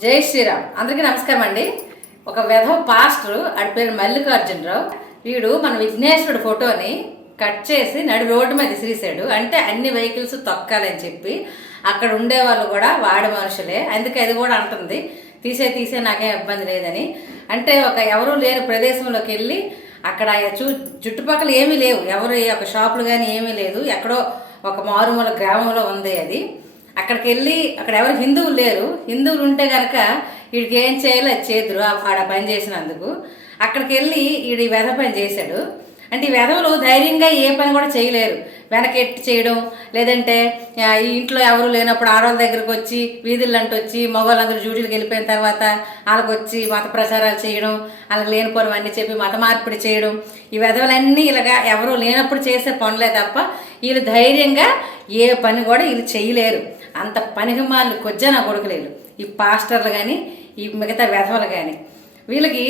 జై శ్రీరామ్. అందరికీ నమస్కారం అండి. ఒక వెధవ పాస్టర్ ఆడి పేరు మల్లికార్జునరావు. వీడు మన విఘ్నేశ్వరుడు ఫోటోని కట్ చేసి నడి రోడ్డు మీద విసిరేసాడు అంటే అన్ని వెహికల్స్ తొక్కాలని చెప్పి అక్కడ ఉండే వాళ్ళు కూడా వాడి మనుషులే. అందుకే అది కూడా అంటుంది. తీసే తీసే నాకేం ఇబ్బంది లేదని. అంటే ఒక ఎవరూ లేని ప్రదేశంలోకి వెళ్ళి అక్కడ చూ చుట్టుపక్కల ఏమీ లేవు. ఎవరు ఒక షాపులు కానీ ఏమీ లేదు. ఎక్కడో ఒక మారుమూల గ్రామంలో ఉంది అది. అక్కడికి వెళ్ళి అక్కడ ఎవరు హిందువులు లేరు. హిందువులు ఉంటే కనుక వీడికి ఏం చేయాలో అది ఆడ పని చేసినందుకు. అక్కడికి వెళ్ళి వీడు వెధ పని చేశాడు. అంటే ఈ వెధవలు ధైర్యంగా ఏ పని కూడా చేయలేరు. వెనకెట్టి చేయడం లేదంటే ఈ ఇంట్లో ఎవరు లేనప్పుడు ఆడవాళ్ళ దగ్గరకు వచ్చి వీధులంటూ వచ్చి మగవాళ్ళందరూ డ్యూటీలకు వెళ్ళిపోయిన తర్వాత వాళ్ళకి వచ్చి మత ప్రచారాలు చేయడం వాళ్ళకి లేనిపోవడం అన్నీ చెప్పి మత మార్పిడి చేయడం. ఈ వెధవలన్నీ ఇలాగా ఎవరు లేనప్పుడు చేసే పనులే తప్ప వీళ్ళు ధైర్యంగా ఏ పని కూడా వీళ్ళు చేయలేరు. అంత పనికి వాళ్ళు కొజ్జా నా కొడుకులేరు ఈ పాస్టర్లు కానీ ఈ మిగతా వెధవలు కానీ వీళ్ళకి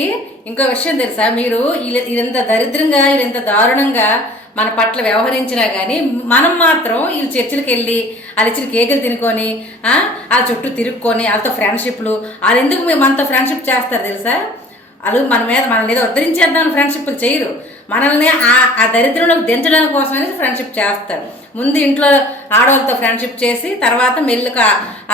ఇంకో విషయం తెలుసా? మీరు వీళ్ళ ఇదంత దరిద్రంగా వీళ్ళంత దారుణంగా మన పట్ల వ్యవహరించినా కానీ మనం మాత్రం వీళ్ళు చర్చిలకు వెళ్ళి వాళ్ళు ఇచ్చిన కేకులు తినుకొని వాళ్ళ చుట్టూ తిరుక్కొని వాళ్ళతో ఫ్రెండ్షిప్లు వాళ్ళు ఎందుకు మేము మనతో ఫ్రెండ్షిప్ చేస్తారు తెలుసా? వాళ్ళు మన మీద మనల్ని ఏదో ఉద్ధరించేద్దామని ఫ్రెండ్షిప్లు చేయరు. మనల్ని ఆ ఆ దరిద్రంలోకి దించడానికి కోసమే ఫ్రెండ్షిప్ చేస్తారు. ముందు ఇంట్లో ఆడవాళ్ళతో ఫ్రెండ్షిప్ చేసి తర్వాత మెల్లుకు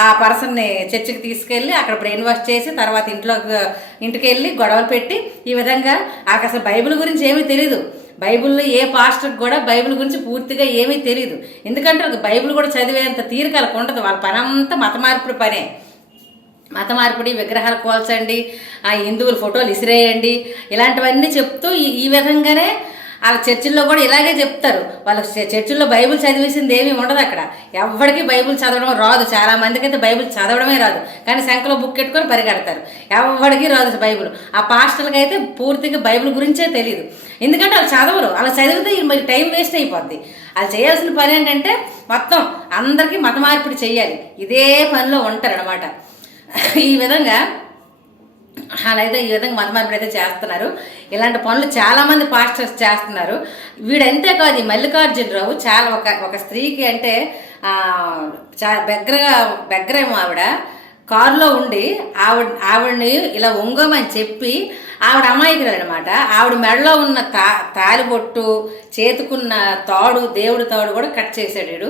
ఆ పర్సన్ని చర్చికి తీసుకెళ్ళి అక్కడ బ్రెయిన్ వాష్ చేసి తర్వాత ఇంట్లోకి ఇంటికి వెళ్ళి గొడవలు పెట్టి ఈ విధంగా ఆకు అసలు బైబిల్ గురించి ఏమీ తెలియదు బైబిల్లో ఏ పాస్టర్కి కూడా బైబిల్ గురించి పూర్తిగా ఏమీ తెలియదు ఎందుకంటే ఒక బైబిల్ కూడా చదివేంత తీరికలకు ఉండదు. వాళ్ళ పని అంతా మత మార్పుడు పనే. మత మార్పిడి విగ్రహాలు కోల్చండి ఆ హిందువుల ఫోటోలు ఇసిరేయండి ఇలాంటివన్నీ చెప్తూ ఈ ఈ విధంగానే వాళ్ళ చర్చిల్లో కూడా ఇలాగే చెప్తారు. వాళ్ళ చర్చిల్లో బైబిల్ చదివేసింది ఏమీ ఉండదు అక్కడ. ఎవరికి బైబిల్ చదవడం రాదు. చాలా మందికి అయితే బైబిల్ చదవడమే రాదు. కానీ శంఖలో బుక్ పెట్టుకొని పరిగెడతారు. ఎవరికి రాదు బైబిల్. ఆ పాస్టర్లకి అయితే పూర్తిగా బైబిల్ గురించే తెలియదు ఎందుకంటే వాళ్ళు చదవరు. అలా చదివితే మరి టైం వేస్ట్ అయిపోద్ది. అది చేయాల్సిన పని ఏంటంటే మొత్తం అందరికీ మత మార్పిడి చేయాలి. ఇదే పనిలో ఉంటారు అనమాట ఈ విధంగా అలా అయితే ఈ విధంగా మత అయితే చేస్తున్నారు. ఇలాంటి పనులు చాలామంది పాస్టర్స్ చేస్తున్నారు. వీడంతే కాదు ఈ మల్లికార్జునరావు చాలా ఒక ఒక స్త్రీకి అంటే చాలా బెగ్గరగా బెగ్గరేమో ఆవిడ కారులో ఉండి ఆవిడ ఆవిడని ఇలా ఉంగమని చెప్పి ఆవిడ అమాయకురాలు అనమాట ఆవిడ మెడలో ఉన్న తా తాలిబొట్టు చేతుకున్న తాడు దేవుడి తాడు కూడా కట్ చేశాడు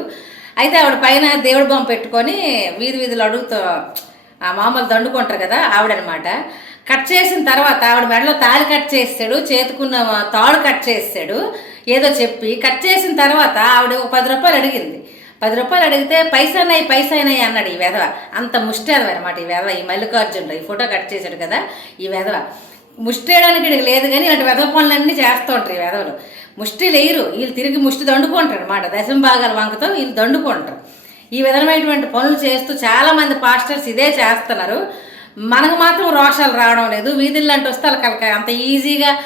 అయితే ఆవిడ పైన దేవుడి బొమ్మ పెట్టుకొని వీధి వీధులు అడుగుతూ ఆ మామూలు దండుకుంటారు కదా ఆవిడనమాట. కట్ చేసిన తర్వాత ఆవిడ మెడలో తాళి కట్ చేస్తాడు చేతుకున్న తాడు కట్ చేస్తాడు ఏదో చెప్పి కట్ చేసిన తర్వాత ఆవిడ ఒక పది రూపాయలు అడిగింది. పది రూపాయలు అడిగితే పైసానాయి పైసానాయి అన్నాడు ఈ వెధవ. అంత ముష్టేదవ అనమాట ఈ వెధవ ఈ మల్లికార్జునుడు. ఈ ఫోటో కట్ చేశాడు కదా ఈ వెధవ. ముష్టేయడానికి వీడికి లేదు కానీ ఇలాంటి వెధవ పనులన్నీ చేస్తూ ఉంటారు ఈ వెధవలు. ముష్టి లేరు. వీళ్ళు తిరిగి ముష్టి దండుకుంటారు అనమాట దశం భాగాల వంకతో వీళ్ళు దండుకుంటారు. ఈ విధమైనటువంటి పనులు చేస్తూ చాలా మంది పాస్టర్స్ ఇదే చేస్తున్నారు. మనకు మాత్రం రోషాలు రావడం లేదు. వీధుల్లో అంటే వస్తే కలక అంత ఈజీగా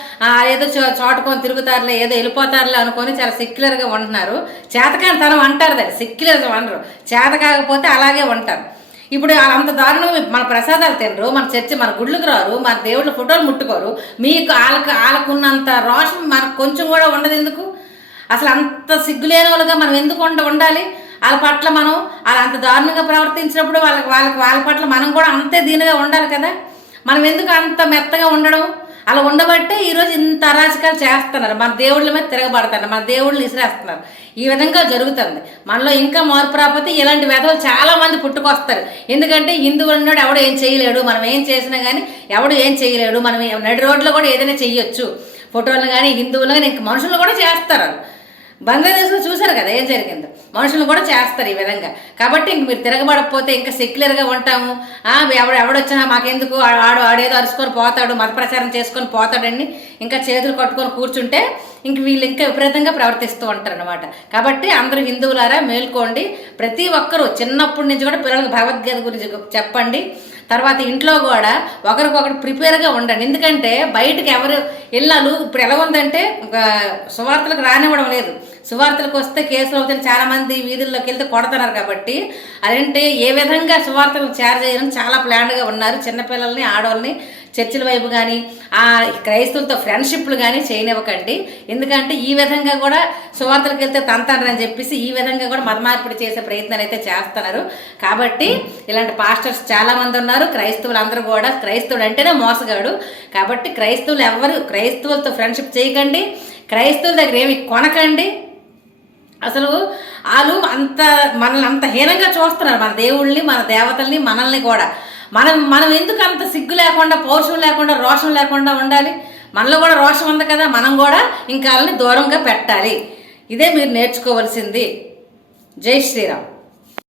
ఏదో చో- చోటుకొని తిరుగుతారులే ఏదో వెళ్ళిపోతారులే అనుకొని చాలా సెక్యులర్గా ఉంటున్నారు. చేతకాని తనం అంటారు దాన్ని. సెక్యులర్గా అనరు. చేత కాకపోతే అలాగే ఉంటారు. ఇప్పుడు అంత దారుణంగా మన ప్రసాదాలు తినరు మన చర్చి మన గుళ్ళకి రారు మన దేవుళ్ళ ఫోటోలు ముట్టుకోరు. మీకు వాళ్ళకు వాళ్ళకున్నంత రోషం మనకు కొంచెం కూడా ఉండదు ఎందుకు? అసలు అంత సిగ్గులేని వాళ్ళుగా మనం ఎందుకు ఉండ ఉండాలి? వాళ్ళ పట్ల మనం వాళ్ళ అంత దారుణంగా ప్రవర్తించినప్పుడు వాళ్ళకి వాళ్ళకి వాళ్ళ పట్ల మనం కూడా అంతే దీనిగా ఉండాలి కదా? మనం ఎందుకు అంత మెత్తగా ఉండడం? అలా ఉండబట్టే ఈరోజు ఇంత అరాచకాలు చేస్తున్నారు. మన దేవుళ్ళ మీద తిరగబడుతున్నారు. మన దేవుళ్ళని విసిరేస్తున్నారు. ఈ విధంగా జరుగుతుంది. మనలో ఇంకా మార్పు రాకపోతే ఇలాంటి వెధవలు చాలా మంది పుట్టుకొస్తారు. ఎందుకంటే హిందువులు ఉన్నాడు ఎవడు ఏం చేయలేడు మనం ఏం చేసినా కానీ ఎవడు ఏం చేయలేడు. మనం నడి రోడ్లో కూడా ఏదైనా చెయ్యొచ్చు. ఫోటోలు కానీ హిందువులు కానీ ఇంకా మనుషులు కూడా చేస్తారు. బంగ్లాదేశ్లో చూశారు కదా ఏం జరిగిందో. మనుషులు కూడా చేస్తారు ఈ విధంగా. కాబట్టి ఇంక మీరు తిరగబడకపోతే ఇంకా సెక్యులర్గా ఉంటాము. ఎవడు ఎవడొచ్చినా మాకెందుకు? ఆడు ఆడేదో అరుచుకొని పోతాడు మత ప్రచారం చేసుకొని పోతాడని ఇంకా చేతులు కట్టుకొని కూర్చుంటే ఇంక వీళ్ళు ఇంకా విపరీతంగా ప్రవర్తిస్తూ ఉంటారు అనమాట కాబట్టి అందరూ హిందువులారా మేల్కోండి. ప్రతి ఒక్కరూ చిన్నప్పటి నుంచి కూడా పిల్లలకు భగవద్గీత గురించి చెప్పండి. తర్వాత ఇంట్లో కూడా ఒకరికొకరు ప్రిపేర్గా ఉండండి. ఎందుకంటే బయటకు ఎవరు ఇళ్ళలు ఇప్పుడు ఎలా ఉందంటే ఒక సువార్తలకు రానివ్వడం లేదు. సువార్తలకు వస్తే కేసులు అవుతాయి. చాలామంది వీధుల్లోకి వెళ్తే కొడుతున్నారు కాబట్టి అదంటే ఏ విధంగా సువార్తలు చేర చాలా ప్లాన్గా ఉన్నారు. చిన్నపిల్లల్ని ఆడవాళ్ళని చర్చిల వైపు కానీ ఆ క్రైస్తవులతో ఫ్రెండ్షిప్లు కానీ చేయనివ్వకండి. ఎందుకంటే ఈ విధంగా కూడా సువార్తలకు వెళ్తే తంతారని చెప్పేసి ఈ విధంగా కూడా మతమార్పిడి చేసే ప్రయత్నాలు అయితే చేస్తున్నారు. కాబట్టి ఇలాంటి పాస్టర్స్ చాలామంది ఉన్నారు. క్రైస్తవులు అందరూ కూడా క్రైస్తవుడు అంటేనే మోసగాడు. కాబట్టి క్రైస్తవులు ఎవరు క్రైస్తవులతో ఫ్రెండ్షిప్ చేయకండి. క్రైస్తవుల దగ్గర ఏమి కొనకండి. అసలు వాళ్ళు అంత మనల్ని అంత హీనంగా చూస్తున్నారు మన దేవుళ్ళని మన దేవతల్ని మనల్ని కూడా. మనం మనం ఎందుకు అంత సిగ్గు లేకుండా పౌరుషం లేకుండా రోషం లేకుండా ఉండాలి? మనలో కూడా రోషం ఉంది కదా మనం కూడా ఇంకా వాళ్ళని దూరంగా పెట్టాలి. ఇదే మీరు నేర్చుకోవాల్సింది. జై శ్రీరామ్.